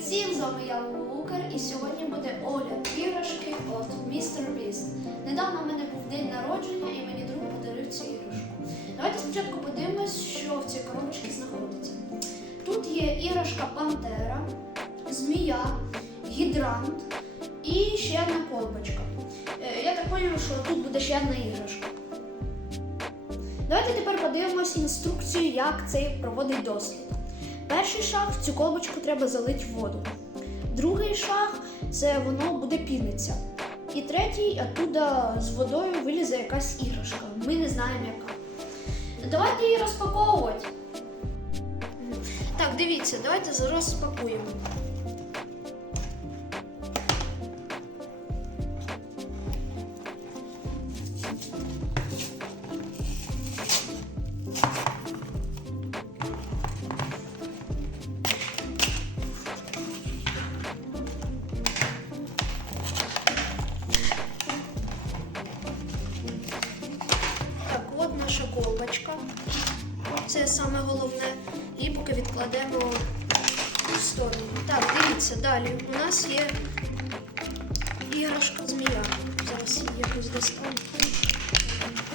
всім, з вами я Лукар, і сьогодні буде огляд іграшки від Mr. Beast. Недавно в мене був день народження і мені друг подарив цю іграшку. Давайте спочатку подивимось, що в цій коробочці знаходиться. Тут є іграшка Пантера, змія, гідрант і ще одна колбочка. Е, Я так розумію, що тут буде ще одна іграшка. Давайте тепер подивимось інструкцію, як цей проводить дослід. Перший шаг в цю колбочку треба залити воду. Другий шаг це воно буде пінитися. І третій, оттуда з водою вилізе якась іграшка. Ми не знаємо яка. Давайте її розпаковувати. Так, дивіться, давайте зараз розпакуємо. Поки відкладемо в сторону. Так, дивіться, далі. У нас є іграшка змія. Зараз її якось достану.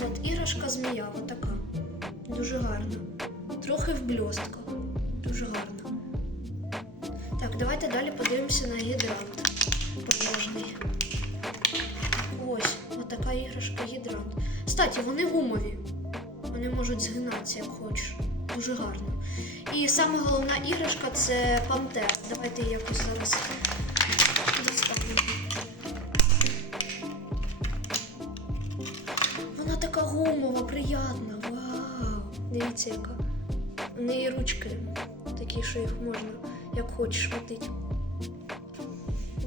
От іграшка змія, отака. Дуже гарна. Трохи в бльостках. Дуже гарна. Так, давайте далі подивимося на гідрант. Пожежний. Ось, отака іграшка гідрант. Кстати, вони гумові. Вони можуть згинатися, як хочеш. Дуже гарно. І саме головна іграшка це пантер. Давайте якось зараз достанемо. Вона така гумова, приятна. Вау! Дивіться, яка. У неї ручки такі, що їх можна як хочеш мотити.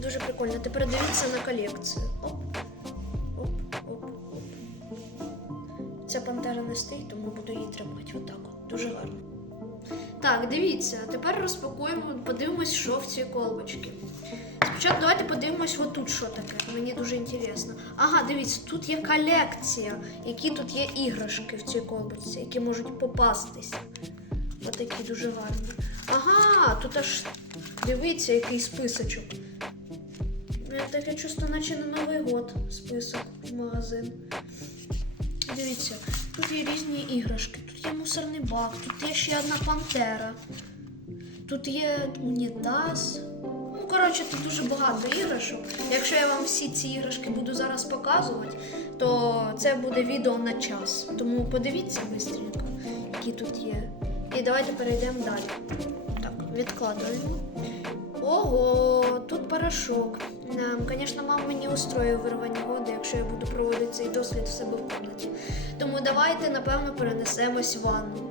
Дуже прикольно. Тепер дивіться на колекцію. Оп. Оп, оп, оп. Ця пантера не стоїть, тому буду її тримати отак. Дуже гарно. Так, дивіться, а тепер розпакуємо, подивимось, що в цій колбочці. Спочатку давайте подивимось отут, що таке. Мені дуже інтересно. Ага, дивіться, тут є колекція, які тут є іграшки в цій колбочці, які можуть попастись. Отакі дуже гарні. Ага, тут аж дивіться, який списочок. Таке чувство, наче на Новий год список в магазин. Дивіться, тут є різні іграшки, тут є мусорний бак, тут є ще одна пантера, тут є унітаз. Ну, коротше, тут дуже багато іграшок. Якщо я вам всі ці іграшки буду зараз показувати, то це буде відео на час. Тому подивіться швидко, які тут є. І давайте перейдемо далі. Так, відкладуємо. Ого, тут порошок. Звісно, мама мені устроює вирвання води, якщо я буду проводити цей дослід в себе в кімнаті. Тому давайте, напевно, перенесемось в ванну.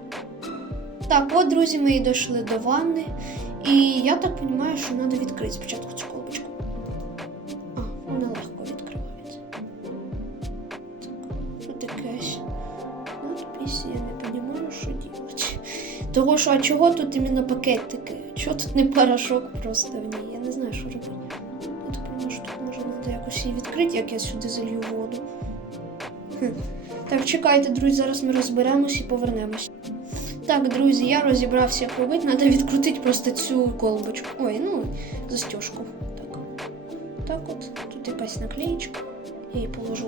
Так, от, друзі, ми і дійшли до ванни. І я так розумію, що треба відкрити спочатку цю колбочку. А, вона легко відкривається. Так, тут якесь. Надпись, я не розумію, що робити. Того, що а чого тут іменно пакетики? Чого тут не порошок просто в ній? Я не знаю, що робити. Якось її відкрити, як я сюди залью воду. Хм. Так, чекайте, друзі, зараз ми розберемось і повернемось. Так, друзі, я розібрався, як робити. Треба відкрутити просто цю колбочку. Ой, ну, застежку. Так. Так от. Тут якась наклеїчка. Я її положу.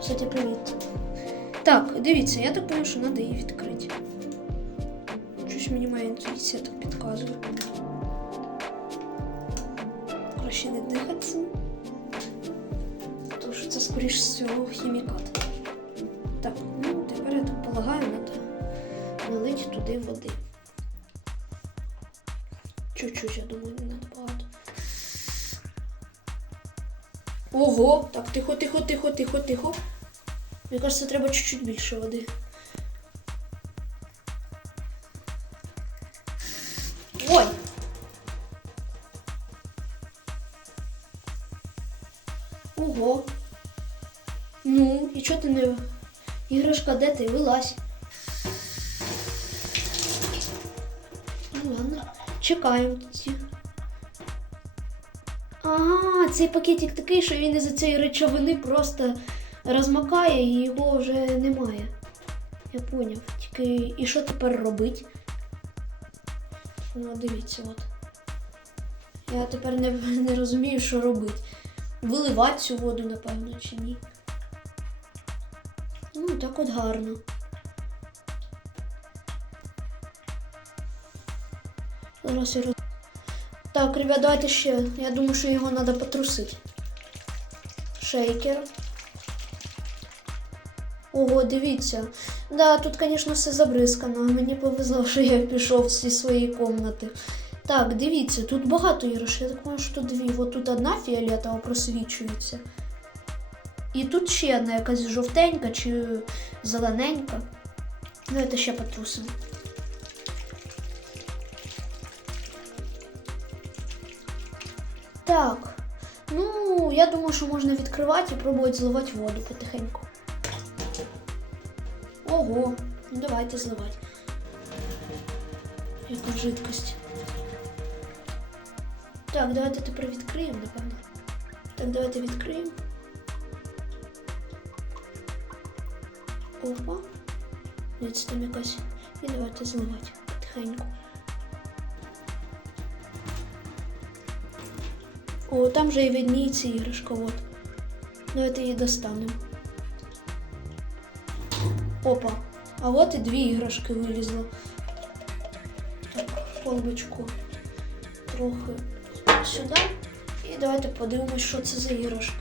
Кстати, привіт. Так, дивіться, я так думаю, що треба її відкрити. Щось мені моя інтуїція так підказує. Краще не дихати цим. Тому що це, скоріш всього, хімікат. Так, ну тепер я так полагаю, треба налити туди води. Чуть-чуть, я думаю, не багато. Ого! Так, тихо, тихо, тихо, тихо, тихо. Мені кажется, треба чуть-чуть більше води. Ну, і чого ти не. Іграшка, де ти? Вилазь. Ну ладно, чекаємо тоді. Ага, цей пакетик такий, що він із цієї речовини просто розмакає і його вже немає. Я поняв. Тільки і що тепер робить? Ну, дивіться, от. Я тепер не, не розумію, що робити. Виливати цю воду, напевно, чи ні. Ну, так от гарно. Зараз я роз... Так, ребят, давайте ще. Я думаю, що його треба потрусити. Шейкер. Ого, дивіться. Да, тут, звісно, все забризкано. Мені повезло, що я пішов зі своєї кімнати. Так, дивіться, тут багато іграшок. Я так думаю, що тут дві. От тут одна фіолетова просвічується. І тут ще одна якась жовтенька чи зелененька. Давайте ще потрусимо. Так. Ну, я думаю, що можна відкривати і пробувати зливати воду потихеньку. Ого, ну давайте зливати. Яка жидкость. Так, давайте тепер відкриємо, напевно. Так, давайте відкриємо. Опа. Дивіться, там якась. І давайте зливати потихеньку. О, там вже і видніється іграшка, от. Давайте її достанемо. Опа. А от і дві іграшки вилізло. Так, колбочку трохи сюди. І давайте подивимось, що це за іграшка.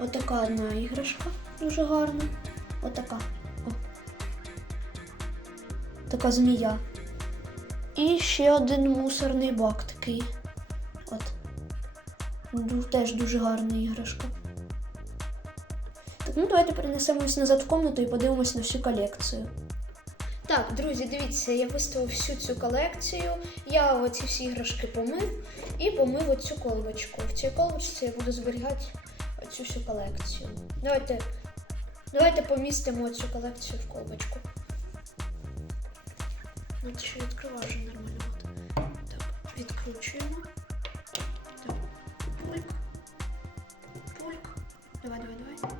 Отака одна іграшка, дуже гарна. Отака. Така змія. І ще один мусорний бак такий. От. Теж дуже гарна іграшка. Так, ну давайте перенесемось назад в комнату і подивимось на всю колекцію. Так, друзі, дивіться, я виставив всю цю колекцію. Я оці всі іграшки помив і помив оцю колбочку. В цій колбочці я буду зберігати оцю всю колекцію. Давайте, давайте помістимо цю колекцію в колбочку. От ще відкриваю вже нормально. Так, відкручуємо. Так, пульк. Пульк. Давай, давай, давай.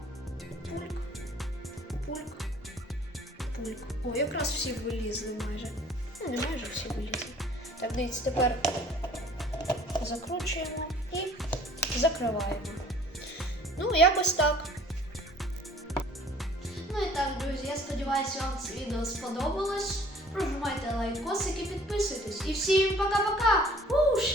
Пульк. Пульк. Пульк. О, якраз всі вилізли майже. Ну, не майже всі вилізли. Так, дивіться, тепер закручуємо і закриваємо. Ну, якось так. Ну і так, друзі, я сподіваюся, вам це відео сподобалось. Прожимайте лайкосики, підписуйтесь. І всім пока-пока! Уш!